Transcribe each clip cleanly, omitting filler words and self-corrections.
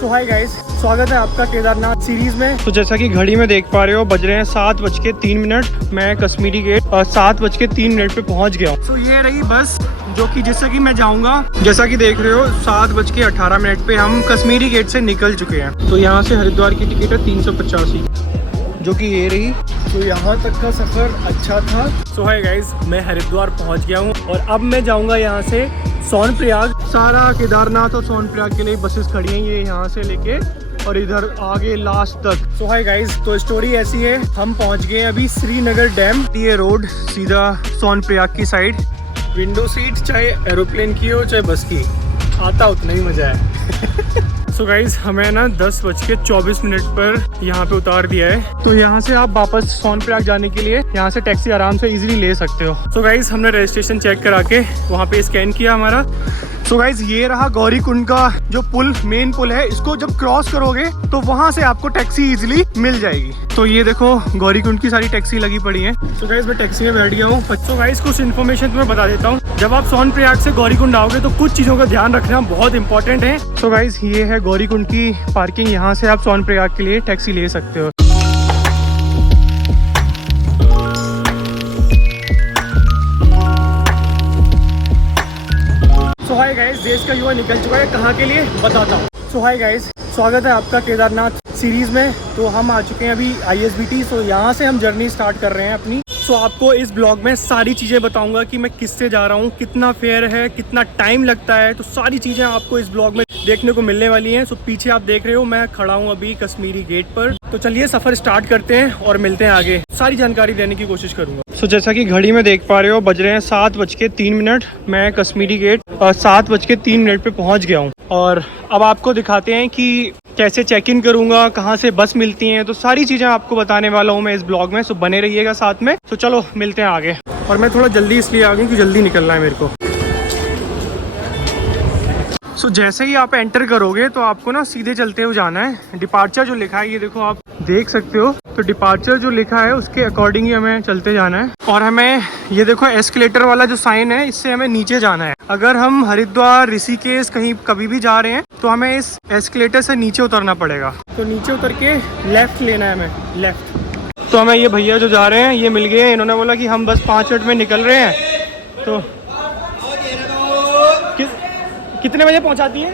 सो hi guys, स्वागत है आपका केदारनाथ सीरीज में। तो जैसा कि घड़ी में देख पा रहे हो, बज रहे हैं 7:03। मैं कश्मीरी गेट 7:03 पे पहुंच गया हूँ। तो ये रही बस जो कि जिससे कि मैं जाऊंगा। जैसा कि देख रहे हो 7:18 पे हम कश्मीरी गेट से निकल चुके हैं। तो यहाँ से हरिद्वार की टिकट है 385, जो कि ये रही। तो यहाँ तक का सफ़र अच्छा था। सो हाय गाइस, मैं हरिद्वार पहुँच गया हूँ और अब मैं जाऊँगा यहाँ से सोनप्रयाग। सारा केदारनाथ और सोनप्रयाग के लिए बसेस खड़ी हैं, ये यहाँ से लेके और इधर आगे लास्ट तक। सो हाय गाइस, तो स्टोरी ऐसी है, हम पहुँच गए अभी श्रीनगर डैम। ये रोड सीधा सोनप्रयाग की साइड। विंडो सीट चाहे एरोप्लेन की हो चाहे बस की, आता उतना ही मज़ा है। सो गाइज, हमें ना 10:24 पर यहाँ पे उतार दिया है। तो यहाँ से आप वापस सोनप्रयाग जाने के लिए यहाँ से टैक्सी आराम से इजीली ले सकते हो। सो गाइज, हमने रजिस्ट्रेशन चेक करा के वहाँ पे स्कैन किया हमारा। सो गाइज, ये रहा गौरीकुंड का जो पुल, मेन पुल है। इसको जब क्रॉस करोगे तो वहाँ से आपको टैक्सी इजीली मिल जाएगी। तो ये देखो गौरीकुंड की सारी टैक्सी लगी पड़ी है। सो गाइज, मैं टैक्सी में बैठ गया हूँ। सो गाइज, कुछ इन्फॉर्मेशन तुम्हें बता देता हूँ। जब आप सोनप्रयाग से गौरीकुंड आओगे तो कुछ चीज़ों का ध्यान रखना बहुत इंपॉर्टेंट है। सो गाइज, ये है गौरीकुंड की पार्किंग। यहाँ से आप सोनप्रयाग के लिए टैक्सी ले सकते हो। सो हाय गाइस, देश का युवा निकल चुका है। कहाँ के लिए बताता हूँ। सो हाय गाइस, स्वागत है आपका केदारनाथ सीरीज में। तो हम आ चुके हैं अभी ISBT। सो यहाँ से हम जर्नी स्टार्ट कर रहे हैं अपनी। सो आपको इस ब्लॉग में सारी चीज़ें बताऊंगा कि मैं किससे जा रहा हूँ, कितना फेयर है, कितना टाइम लगता है। तो सारी चीज़ें आपको इस ब्लॉग में देखने को मिलने वाली हैं। सो पीछे आप देख रहे हो, मैं खड़ा हूँ अभी कश्मीरी गेट पर। तो चलिए सफ़र स्टार्ट करते हैं और मिलते हैं आगे। सारी जानकारी देने की कोशिश करूँगा। सो जैसा कि घड़ी में देख पा रहे हो, बज रहे हैं 7:03। मैं कश्मीरी गेट 7:03 पे पहुँच गया हूँ। और अब आपको दिखाते हैं कि कैसे चेक इन करूँगा, कहाँ से बस मिलती हैं। तो सारी चीज़ें आपको बताने वाला हूँ मैं इस ब्लॉग में। सो बने रहिएगा साथ में। तो चलो मिलते हैं आगे। और मैं थोड़ा जल्दी इसलिए आ गई कि जल्दी निकलना है मेरे को। सो जैसे ही आप एंटर करोगे तो आपको ना सीधे चलते हुए जाना है। डिपार्चर जो लिखा है, ये देखो आप देख सकते हो। तो डिपार्चर जो लिखा है उसके अकॉर्डिंग ही हमें चलते जाना है। और हमें ये देखो एस्केलेटर वाला जो साइन है, इससे हमें नीचे जाना है। अगर हम हरिद्वार, ऋषिकेश कहीं कभी भी जा रहे हैं तो हमें इस एस्केलेटर से नीचे उतरना पड़ेगा। तो नीचे उतर के लेफ्ट लेना है हमें, लेफ्ट। तो हमें ये भैया जो जा रहे हैं ये मिल गए। इन्होंने बोला कि हम बस 5 मिनट में निकल रहे हैं। तो कितने बजे पहुंचाती है?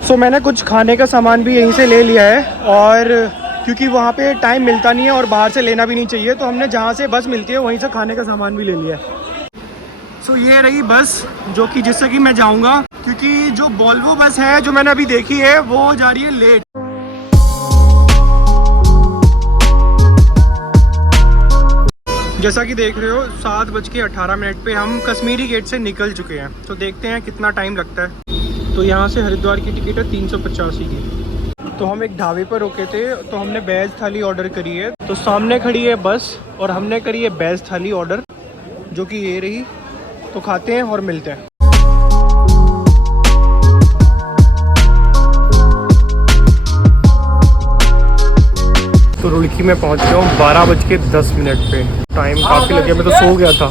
सो मैंने कुछ खाने का सामान भी यहीं से ले लिया है। और क्योंकि वहाँ पे टाइम मिलता नहीं है और बाहर से लेना भी नहीं चाहिए, तो हमने जहाँ से बस मिलती है वहीं से खाने का सामान भी ले लिया है। सो ये रही बस जो कि जिससे कि मैं जाऊँगा। क्योंकि जो वोल्वो बस है जो मैंने अभी देखी है वो जा रही है लेट। जैसा कि देख रहे हो 7:18 पे हम कश्मीरी गेट से निकल चुके हैं। तो देखते हैं कितना टाइम लगता है। तो यहाँ से हरिद्वार की टिकट है 385 की। तो हम एक ढाबे पर रुके थे, तो हमने वेज थाली ऑर्डर करी है। तो सामने खड़ी है बस और हमने करी है वेज थाली ऑर्डर, जो कि ये रही। तो खाते हैं और मिलते हैं। तो रुड़की में पहुंच गया हूँ 12:10 पे। टाइम काफ़ी लगे, मैं तो सो गया था।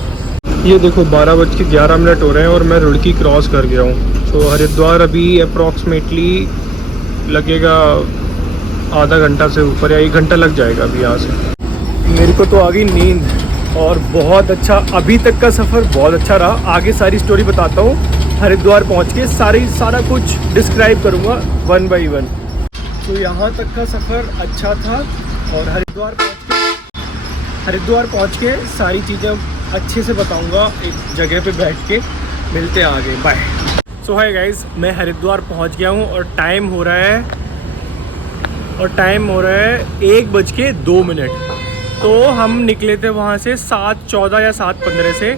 ये देखो 12:11 हो रहे हैं और मैं रुड़की क्रॉस कर गया हूँ। तो हरिद्वार अभी अप्रॉक्सीमेटली लगेगा आधा घंटा से ऊपर या 1 घंटा लग जाएगा अभी यहाँ से। मेरे को तो आ गई नींद और बहुत अच्छा, अभी तक का सफ़र बहुत अच्छा रहा। आगे सारी स्टोरी बताता हूँ। हरिद्वार पहुँच के सारा कुछ डिस्क्राइब करूँगा 1 by 1। तो यहाँ तक का सफ़र अच्छा था और हरिद्वार पहुँच के सारी चीज़ें अच्छे से बताऊंगा एक जगह पे बैठ के। मिलते हैं आगे, बाय। सो हाय गाइस, मैं हरिद्वार पहुँच गया हूँ और टाइम हो रहा है 1:02। तो हम निकले थे वहाँ से 7:14 या 7:15 से।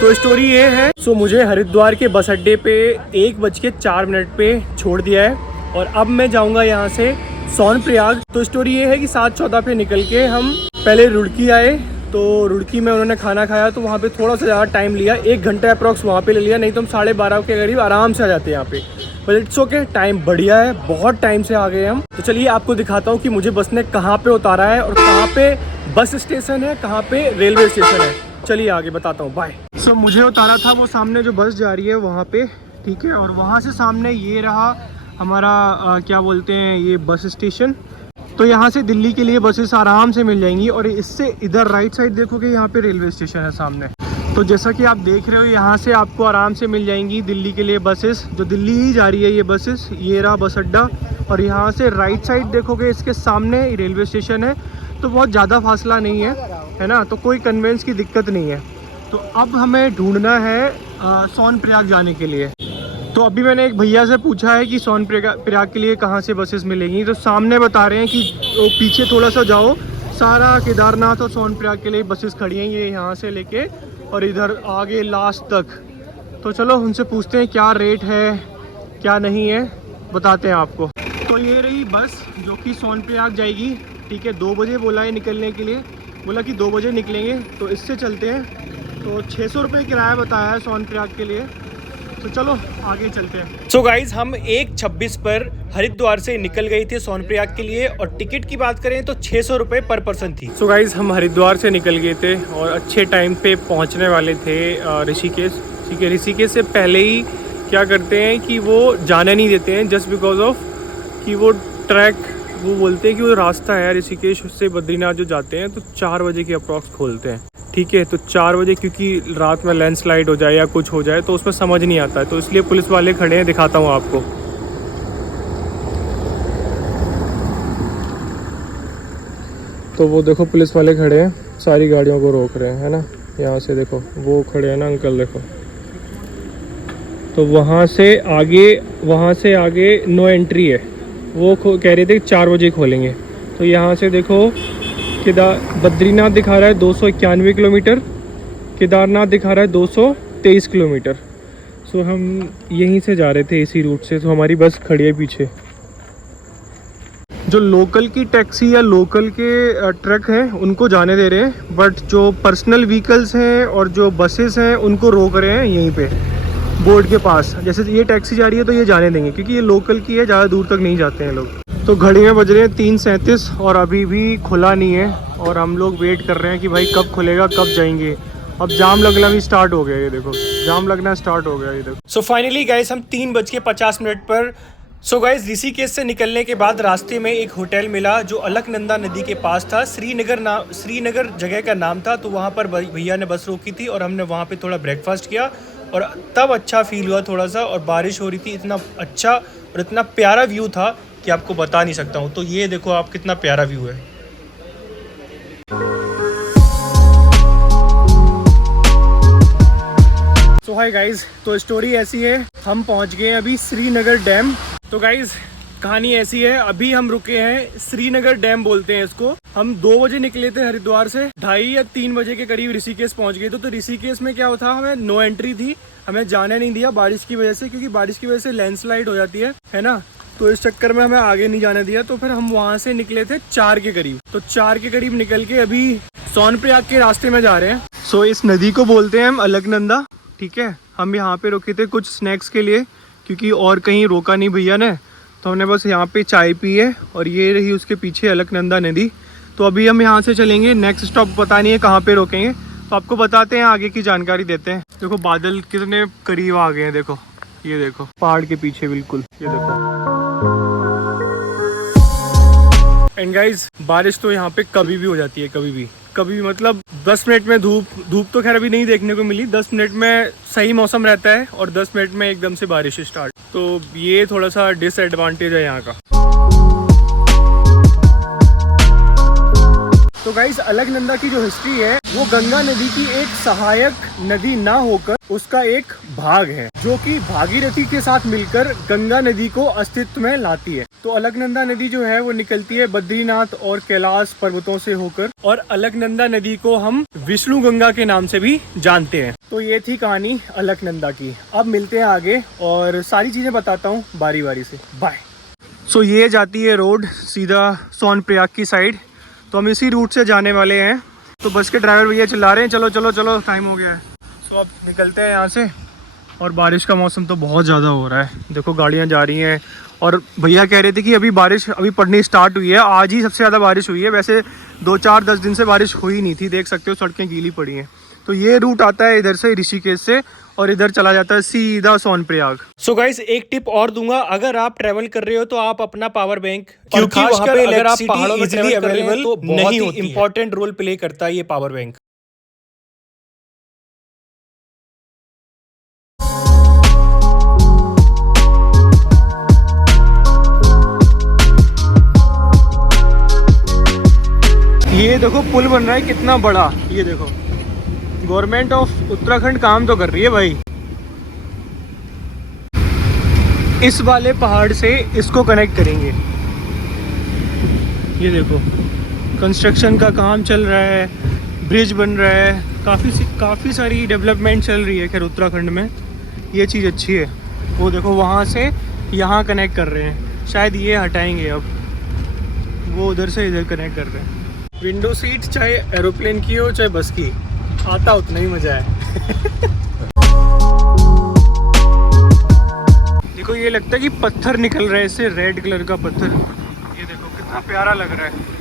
तो स्टोरी ये है, सो मुझे हरिद्वार के बस अड्डे पे 1:04 पे छोड़ दिया है और अब मैं जाऊँगा यहाँ से सोनप्रयाग। तो स्टोरी ये है कि 7:14 पे निकल के हम पहले रुड़की आए। तो रुड़की में उन्होंने खाना खाया, तो वहाँ पे थोड़ा सा ज़्यादा टाइम लिया, 1 घंटा अप्रॉक्स वहाँ पे ले लिया। नहीं तो हम 12:30 के करीब आराम से आ जाते हैं यहाँ पे। बट इट्स ओके, टाइम बढ़िया है, बहुत टाइम से आ गए हम। तो चलिए आपको दिखाता हूँ कि मुझे बस ने कहाँ पे उतारा है और कहाँ पे बस स्टेशन है, कहाँ पे रेलवे स्टेशन है। चलिए आगे बताता हूँ, बाय। सो मुझे उतारा था वो सामने जो बस जा रही है वहाँ पे, ठीक है। और वहाँ से सामने ये रहा हमारा क्या बोलते हैं ये बस स्टेशन। तो यहाँ से दिल्ली के लिए बसेस आराम से मिल जाएंगी। और इससे इधर राइट साइड देखोगे यहाँ पे रेलवे स्टेशन है सामने। तो जैसा कि आप देख रहे हो यहाँ से आपको आराम से मिल जाएंगी दिल्ली के लिए बसेस, जो दिल्ली ही जा रही है ये बसेस। ये रहा बस अड्डा। और यहाँ से राइट साइड देखोगे इसके सामने रेलवे स्टेशन है। तो बहुत ज़्यादा फासला नहीं है ना, तो कोई कन्वेंस की दिक्कत नहीं है। तो अब हमें ढूंढना है सोनप्रयाग जाने के लिए। तो अभी मैंने एक भैया से पूछा है कि सोनप्रयाग के लिए कहाँ से बसेस मिलेंगी। तो सामने बता रहे हैं कि पीछे थोड़ा सा जाओ, सारा केदारनाथ और सोनप्रयाग के लिए बसेस खड़ी हैं, ये यहाँ से लेके और इधर आगे लास्ट तक। तो चलो उनसे पूछते हैं क्या रेट है क्या नहीं है, बताते हैं आपको। तो ये रही बस जो कि सोनप्रयाग जाएगी। ठीक है, 2 बजे बोला है निकलने के लिए, बोला कि 2 बजे निकलेंगे। तो इससे चलते हैं। तो 600 रुपये किराया बताया है सोनप्रयाग के लिए। तो चलो आगे चलते हैं। सो गाइज हम 1:26 पर हरिद्वार से निकल गए थे सोनप्रयाग के लिए। और टिकट की बात करें तो 600 रुपये पर पर्सन थी। सो गाइज हम हरिद्वार से निकल गए थे और अच्छे टाइम पे पहुंचने वाले थे ऋषिकेश। ठीक है, ऋषिकेश से पहले ही क्या करते हैं कि वो जाने नहीं देते हैं, जस्ट बिकॉज ऑफ कि वो ट्रैक, वो बोलते हैं कि वो रास्ता है ऋषिकेश से बद्रीनाथ जो जाते हैं तो 4 बजे के अप्रॉक्स खोलते हैं। ठीक है, तो 4 बजे क्योंकि रात में लैंडस्लाइड हो जाए या कुछ हो जाए तो उसमें समझ नहीं आता है, तो इसलिए पुलिस वाले खड़े हैं, दिखाता हूँ आपको। तो वो देखो पुलिस वाले खड़े हैं, सारी गाड़ियों को रोक रहे हैं, है ना। यहाँ से देखो वो खड़े हैं ना अंकल, देखो। तो वहाँ से आगे नो एंट्री है। वो कह रहे थे 4 बजे खोलेंगे। तो यहाँ से देखो बद्रीनाथ दिखा रहा है 291 किलोमीटर, केदारनाथ दिखा रहा है 223 किलोमीटर। सो हम यहीं से जा रहे थे इसी रूट से। तो हमारी बस खड़ी है पीछे। जो लोकल की टैक्सी या लोकल के ट्रक हैं उनको जाने दे रहे हैं, बट जो पर्सनल व्हीकल्स हैं और जो बसेस हैं उनको रोक रहे हैं यहीं पे बोर्ड के पास। जैसे ये टैक्सी जा रही है तो ये जाने देंगे क्योंकि ये लोकल की है, ज़्यादा दूर तक नहीं जाते हैं लोग। तो घड़ी में बज रहे हैं 3:37 और अभी भी खुला नहीं है। और हम लोग वेट कर रहे हैं कि भाई कब खुलेगा, कब जाएंगे। अब जाम लगना भी स्टार्ट हो गया, ये देखो जाम लगना स्टार्ट हो गया, ये देखो। सो फाइनली गाइस हम 3:50 पर सो गाइस ऋषिकेश से निकलने के बाद रास्ते में एक होटल मिला जो अलकनंदा नदी के पास था। श्रीनगर जगह का नाम था। तो वहाँ पर भैया ने बस रोकी थी और हमने वहाँ पे थोड़ा ब्रेकफास्ट किया और तब अच्छा फील हुआ थोड़ा सा। और बारिश हो रही थी, इतना अच्छा और इतना प्यारा व्यू था कि आपको बता नहीं सकता हूँ। तो ये देखो आप कितना प्यारा व्यू है। सो हाय गाइज, तो स्टोरी ऐसी है, हम पहुँच गए अभी श्रीनगर डैम। तो गाइज कहानी ऐसी है, अभी हम रुके हैं श्रीनगर डैम बोलते हैं इसको। हम 2 बजे निकले थे हरिद्वार से, 2:30 या 3 बजे के करीब ऋषिकेश पहुंच गए। तो ऋषिकेश में क्या होता, हमें नो एंट्री थी, हमें जाने नहीं दिया बारिश की वजह से, क्योंकि बारिश की वजह से लैंडस्लाइड हो जाती है ना। तो इस चक्कर में हमें आगे नहीं जाने दिया। तो फिर हम वहाँ से निकले थे 4 के करीब। तो 4 के करीब निकल के अभी सोनप्रयाग के रास्ते में जा रहे हैं। सो इस नदी को बोलते हैं हम अलकनंदा। ठीक है, हम यहाँ पे रुके थे कुछ स्नैक्स के लिए क्योंकि और कहीं रोका नहीं भैया ने। तो हमने बस यहाँ पे चाय पी है और ये रही उसके पीछे अलकनंदा नदी। तो अभी हम यहाँ से चलेंगे, नेक्स्ट स्टॉप पता नहीं है कहाँ पे रोकेंगे। तो आपको बताते हैं, आगे की जानकारी देते हैं। देखो बादल कितने करीब आ गए हैं, देखो ये देखो पहाड़ के पीछे बिल्कुल, ये देखो। एंड गाइज बारिश तो यहाँ पे कभी भी हो जाती है, कभी भी मतलब 10 मिनट में धूप तो खैर अभी नहीं देखने को मिली। 10 मिनट में सही मौसम रहता है और 10 मिनट में एकदम से बारिश स्टार्ट। तो ये थोड़ा सा डिसएडवांटेज है यहाँ का। तो गाइस अलकनंदा की जो हिस्ट्री है वो गंगा नदी की एक सहायक नदी ना होकर उसका एक भाग है, जो कि भागीरथी के साथ मिलकर गंगा नदी को अस्तित्व में लाती है। तो अलकनंदा नदी जो है वो निकलती है बद्रीनाथ और कैलाश पर्वतों से होकर, और अलकनंदा नदी को हम विष्णु गंगा के नाम से भी जानते हैं। तो ये थी कहानी अलकनंदा की। अब मिलते हैं आगे और सारी चीजें बताता हूँ बारी बारी से। बाय। सो ये जाती है रोड सीधा सोनप्रयाग की साइड। तो हम इसी रूट से जाने वाले हैं। तो बस के ड्राइवर भैया चिल्ला रहे हैं चलो चलो चलो, टाइम हो गया है। सो अब निकलते हैं यहाँ से। और बारिश का मौसम तो बहुत ज़्यादा हो रहा है, देखो गाड़ियाँ जा रही हैं। और भैया कह रहे थे कि अभी बारिश पड़नी स्टार्ट हुई है, आज ही सबसे ज़्यादा बारिश हुई है। वैसे 2-4-10 दिन से बारिश हुई नहीं थी, देख सकते हो सड़कें गीली पड़ी हैं। तो ये रूट आता है इधर से ऋषिकेश से और इधर चला जाता है सीधा सोनप्रयाग। सो गाइस एक टिप और दूंगा, अगर आप ट्रेवल कर रहे हो तो आप अपना पावर बैंक, क्योंकि वहाँ पे अगर आप पहाड़ों में इजीली अवेलेबल तो नहीं होती, इंपॉर्टेंट रोल प्ले करता है ये पावर बैंक। ये देखो पुल बन रहा है कितना बड़ा, ये देखो गवर्नमेंट ऑफ उत्तराखंड काम तो कर रही है भाई। इस वाले पहाड़ से इसको कनेक्ट करेंगे। ये देखो कंस्ट्रक्शन का काम चल रहा है, ब्रिज बन रहा है, काफ़ी सारी डेवलपमेंट चल रही है खैर उत्तराखंड में, ये चीज़ अच्छी है। वो देखो वहाँ से यहाँ कनेक्ट कर रहे हैं, शायद ये हटाएंगे अब, वो उधर से इधर कनेक्ट कर रहे हैं। विंडो सीट चाहे एरोप्लेन की हो चाहे बस की, आता उतना ही मज़ा है। देखो ये लगता है कि पत्थर निकल रहा है इससे, रेड कलर का पत्थर, ये देखो कितना प्यारा लग रहा है।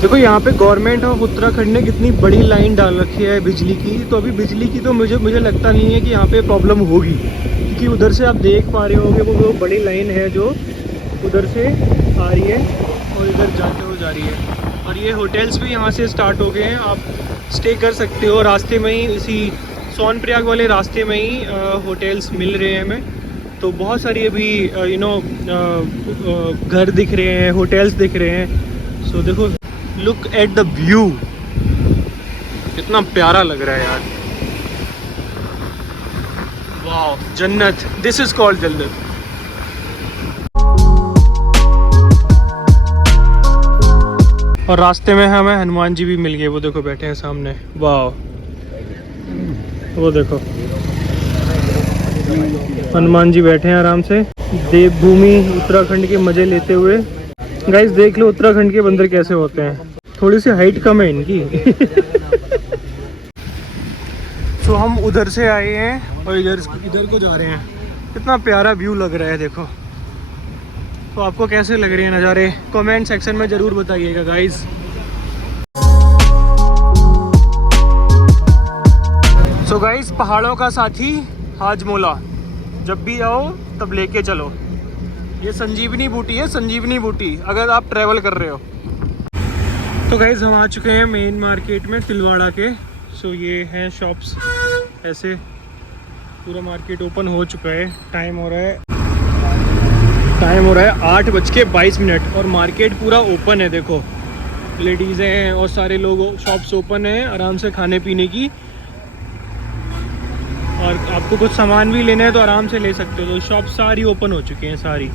देखो यहाँ पे गवर्नमेंट ऑफ उत्तराखंड ने कितनी बड़ी लाइन डाल रखी है बिजली की, तो अभी बिजली की तो मुझे लगता नहीं है कि यहाँ पे प्रॉब्लम होगी, क्योंकि उधर से आप देख पा रहे होंगे वो बड़ी लाइन है जो उधर से आ रही है और इधर जाते हुए जा रही है। और ये होटल्स भी यहाँ से स्टार्ट हो गए हैं, आप स्टे कर सकते हो रास्ते में ही, इसी सोनप्रयाग वाले रास्ते में ही होटल्स मिल रहे हैं हमें। तो बहुत सारी अभी घर दिख रहे हैं, होटल्स दिख रहे हैं। सो देखो लुक एट द व्यू, कितना प्यारा लग रहा है यार, वाह जन्नत, दिस इज कॉल्ड जन्नत। और रास्ते में हमें हनुमान जी भी मिल गए, वो देखो बैठे हैं सामने, वाह वो देखो हनुमान जी बैठे हैं आराम से, देवभूमि उत्तराखंड के मजे लेते हुए। गाइस देख लो उत्तराखंड के बंदर कैसे होते हैं, थोड़ी सी हाइट कम है इनकी। तो हम उधर से आए हैं और इधर को जा रहे हैं, कितना प्यारा व्यू लग रहा है देखो। तो आपको कैसे लग रहे हैं नज़ारे, कमेंट सेक्शन में ज़रूर बताइएगा गाइस। सो गाइस पहाड़ों का साथी हाजमोला, जब भी आओ तब लेके चलो, ये संजीवनी बूटी है, संजीवनी बूटी, अगर आप ट्रैवल कर रहे हो। तो गाइस हम आ चुके हैं मेन मार्केट में तिलवाड़ा के। सो ये हैं शॉप्स, ऐसे पूरा मार्केट ओपन हो चुका है। टाइम हो रहा है 8:22 और मार्केट पूरा ओपन है। देखो लेडीज़ हैं और सारे लोग, शॉप्स ओपन हैं आराम से खाने पीने की, और आपको कुछ सामान भी लेना है तो आराम से ले सकते हो। तो शॉप सारी ओपन हो चुकी हैं सारी।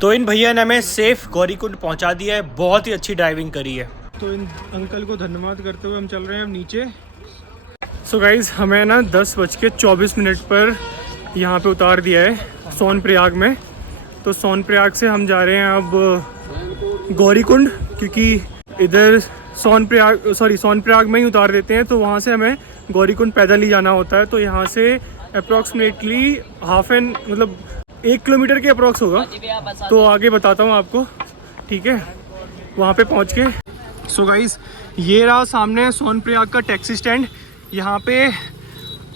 तो इन भैया ने हमें सेफ गौरीकुंड पहुंचा दिया है, बहुत ही अच्छी ड्राइविंग करी है। तो इन अंकल को धन्यवाद करते हुए हम चल रहे हैं अब नीचे। सो गाइज हमें ना 10:24 पर यहाँ पे उतार दिया है सोनप्रयाग में। तो सोनप्रयाग से हम जा रहे हैं अब गौरीकुंड, क्योंकि इधर सोनप्रयाग में ही उतार देते हैं, तो वहाँ से हमें गौरीकुंड पैदल ही जाना होता है। तो यहाँ से अप्रॉक्सीमेटली 1 किलोमीटर के अप्रॉक्स होगा, तो आगे बताता हूँ आपको, ठीक है, वहाँ पे पहुँच के। सो गाइस ये रहा सामने सोनप्रयाग का टैक्सी स्टैंड, यहाँ पे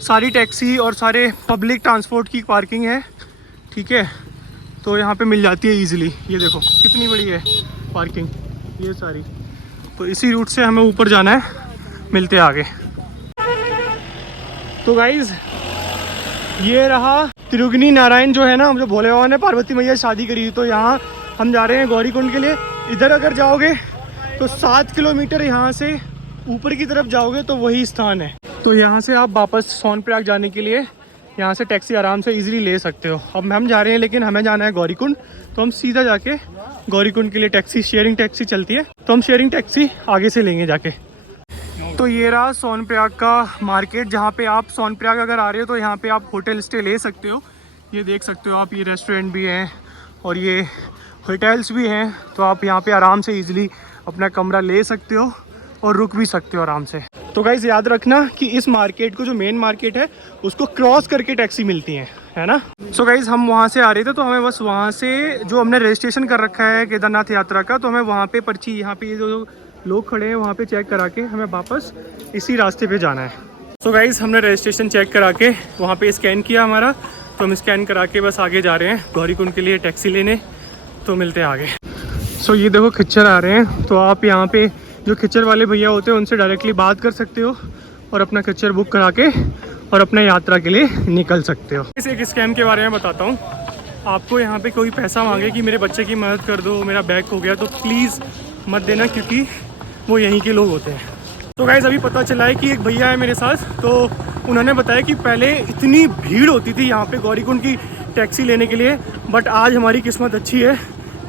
सारी टैक्सी और सारे पब्लिक ट्रांसपोर्ट की पार्किंग है, ठीक है, तो यहाँ पे मिल जाती है इजीली। ये देखो कितनी बड़ी है पार्किंग, ये सारी। तो इसी रूट से हमें ऊपर जाना है, मिलते हैं आगे। तो गाइस ये रहा त्रिगुनी नारायण जो है ना, जो भोले बाबा ने पार्वती मैया शादी करी, तो यहाँ हम जा रहे हैं गौरीकुंड के लिए। इधर अगर जाओगे तो 7 किलोमीटर यहाँ से ऊपर की तरफ जाओगे तो वही स्थान है। तो यहाँ से आप वापस सोनप्रयाग जाने के लिए यहाँ से टैक्सी आराम से इजीली ले सकते हो। अब हम जा रहे हैं लेकिन हमें जाना है गौरीकुंड, तो हम सीधा जाके गौरीकुंड के लिए टैक्सी, शेयरिंग टैक्सी चलती है, तो हम शेयरिंग टैक्सी आगे से लेंगे जाके। तो ये रहा सोनप्रयाग का मार्केट, जहाँ पे आप सोनप्रयाग अगर आ रहे हो तो यहाँ पे आप होटल स्टे ले सकते हो। ये देख सकते हो आप, ये रेस्टोरेंट भी हैं और ये होटल्स भी हैं, तो आप यहाँ पे आराम से इजीली अपना कमरा ले सकते हो और रुक भी सकते हो आराम से। तो गाइस याद रखना कि इस मार्केट को, जो मेन मार्केट है, उसको क्रॉस करके टैक्सी मिलती है ना। सो गाइस हम वहाँ से आ रहे थे, तो हमें बस वहाँ से, जो हमने रजिस्ट्रेशन कर रखा है केदारनाथ यात्रा का, तो हमें वहाँ पे पर्ची, यहाँ पे जो लोग खड़े हैं वहाँ पे चेक करा के हमें वापस इसी रास्ते पे जाना है। सो गाइस हमने रजिस्ट्रेशन चेक करा के वहाँ पे स्कैन किया हमारा, तो हम स्कैन करा के बस आगे जा रहे हैं गौरीकुंड के लिए टैक्सी लेने। तो मिलते हैं आगे। सो ये देखो खच्चर आ रहे हैं, तो आप यहाँ पे जो खच्चर वाले भैया होते हैं उनसे डायरेक्टली बात कर सकते हो और अपना खच्चर बुक करा के और अपने यात्रा के लिए निकल सकते हो। इस एक स्कैम के बारे में बताता हूँ आपको। यहाँ पे कोई पैसा मांगे कि मेरे बच्चे की मदद कर दो, मेरा बैग खो गया, तो प्लीज़ मत देना, क्योंकि वो यहीं के लोग होते हैं। तो गाइस अभी पता चला है कि एक भैया है मेरे साथ, तो उन्होंने बताया कि पहले इतनी भीड़ होती थी यहाँ पे गौरीकुंड की टैक्सी लेने के लिए, बट आज हमारी किस्मत अच्छी है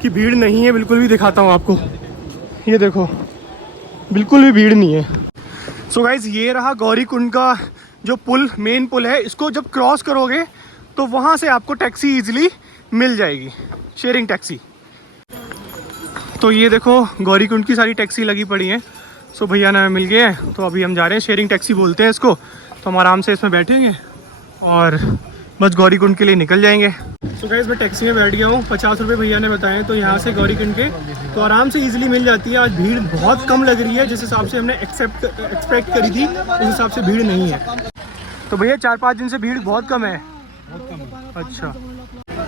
कि भीड़ नहीं है बिल्कुल भी। दिखाता हूँ आपको, ये देखो बिल्कुल भी भीड़ नहीं है। सो गाइस ये रहा गौरीकुंड का जो पुल, मेन पुल है। इसको जब क्रॉस करोगे तो वहाँ से आपको टैक्सी ईजिली मिल जाएगी, शेयरिंग टैक्सी। तो ये देखो गौरीकुंड की सारी टैक्सी लगी पड़ी हैं। सो भैया ना मिल गए हैं, तो अभी हम जा रहे हैं, शेयरिंग टैक्सी बोलते हैं इसको। तो हम आराम से इसमें बैठेंगे और बस गौरीकुंड के लिए निकल जाएंगे। तो गाइस मैं टैक्सी में बैठ गया हूँ, 50 रुपये भैया ने बताए, तो यहाँ से गौरीकुंड के तो आराम से इजीली मिल जाती है। आज भीड़ बहुत कम लग रही है, जिस हिसाब से हमने एक्सपेक्ट करी थी उस हिसाब से भीड़ नहीं है। तो भैया 4-5 दिन से भीड़ बहुत कम है। अच्छा।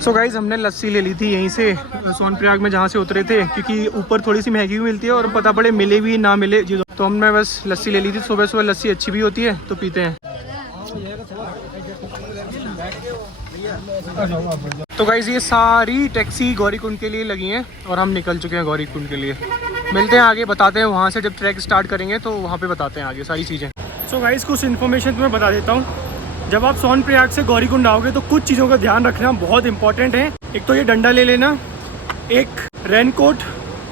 सो गाइस हमने लस्सी ले ली थी यहीं से सोनप्रयाग में जहाँ से उतरे थे, क्योंकि ऊपर थोड़ी सी महंगी भी मिलती है और पता पड़े मिले भी ना मिले चीज़ों। तो हमने बस लस्सी ले ली थी। सुबह सुबह लस्सी अच्छी भी होती है, तो पीते हैं। तो गाइस ये सारी टैक्सी गौरीकुंड के लिए लगी हैं और हम निकल चुके हैं गौरीकुंड के लिए। मिलते हैं आगे, बताते हैं वहाँ से जब ट्रैक स्टार्ट करेंगे तो वहाँ पे बताते हैं आगे सारी चीज़ें। सो गाइस कुछ इन्फॉर्मेशन तुम्हें बता देता हूँ। जब आप सोनप्रयाग से गौरीकुंड आओगे तो कुछ चीज़ों का ध्यान रखना बहुत इंपॉर्टेंट है। एक तो ये डंडा ले लेना, एक रेनकोट,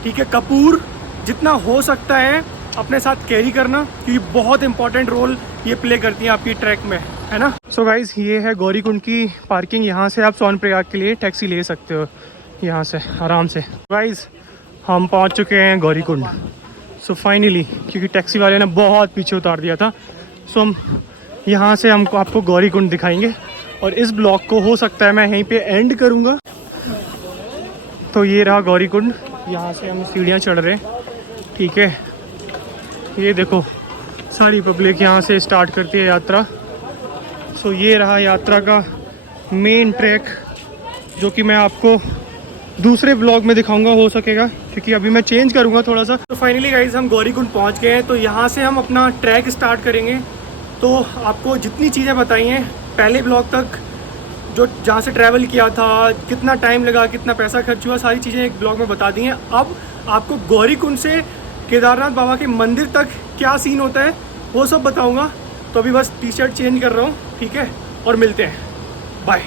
ठीक है, कपूर, जितना हो सकता है अपने साथ कैरी करना, क्योंकि बहुत इंपॉर्टेंट रोल ये प्ले करती है आपकी ट्रैक में, है ना। सो गाइस ये है गौरीकुंड की पार्किंग। यहाँ से आप सोनप्रयाग के लिए टैक्सी ले सकते हो यहाँ से आराम से। गाइस हम पहुँच चुके हैं गौरीकुंड। सो फाइनली, क्योंकि टैक्सी वाले ने बहुत पीछे उतार दिया था, सो हम यहाँ से हमको आपको गौरीकुंड दिखाएंगे। और इस ब्लॉग को हो सकता है मैं यहीं पे एंड करूँगा। तो ये रहा गौरीकुंड, यहाँ से हम सीढ़ियाँ चढ़ रहे हैं, ठीक है। ये देखो सारी पब्लिक यहाँ से स्टार्ट करती है यात्रा। सो ये रहा यात्रा का मेन ट्रैक, जो कि मैं आपको दूसरे ब्लॉग में दिखाऊंगा हो सकेगा, क्योंकि अभी मैं चेंज करूँगा थोड़ा सा। तो फाइनली गाइस हम गौरीकुंड पहुँच गए हैं। तो यहाँ से हम अपना ट्रैक स्टार्ट करेंगे। तो आपको जितनी चीज़ें बताई हैं पहले ब्लॉग तक, जो जहाँ से ट्रैवल किया था, कितना टाइम लगा, कितना पैसा खर्च हुआ, सारी चीज़ें एक ब्लॉग में बता दी हैं। अब आपको गौरीकुंड से केदारनाथ बाबा के मंदिर तक क्या सीन होता है वो सब बताऊंगा। तो अभी बस टी शर्ट चेंज कर रहा हूँ, ठीक है, और मिलते हैं, बाय।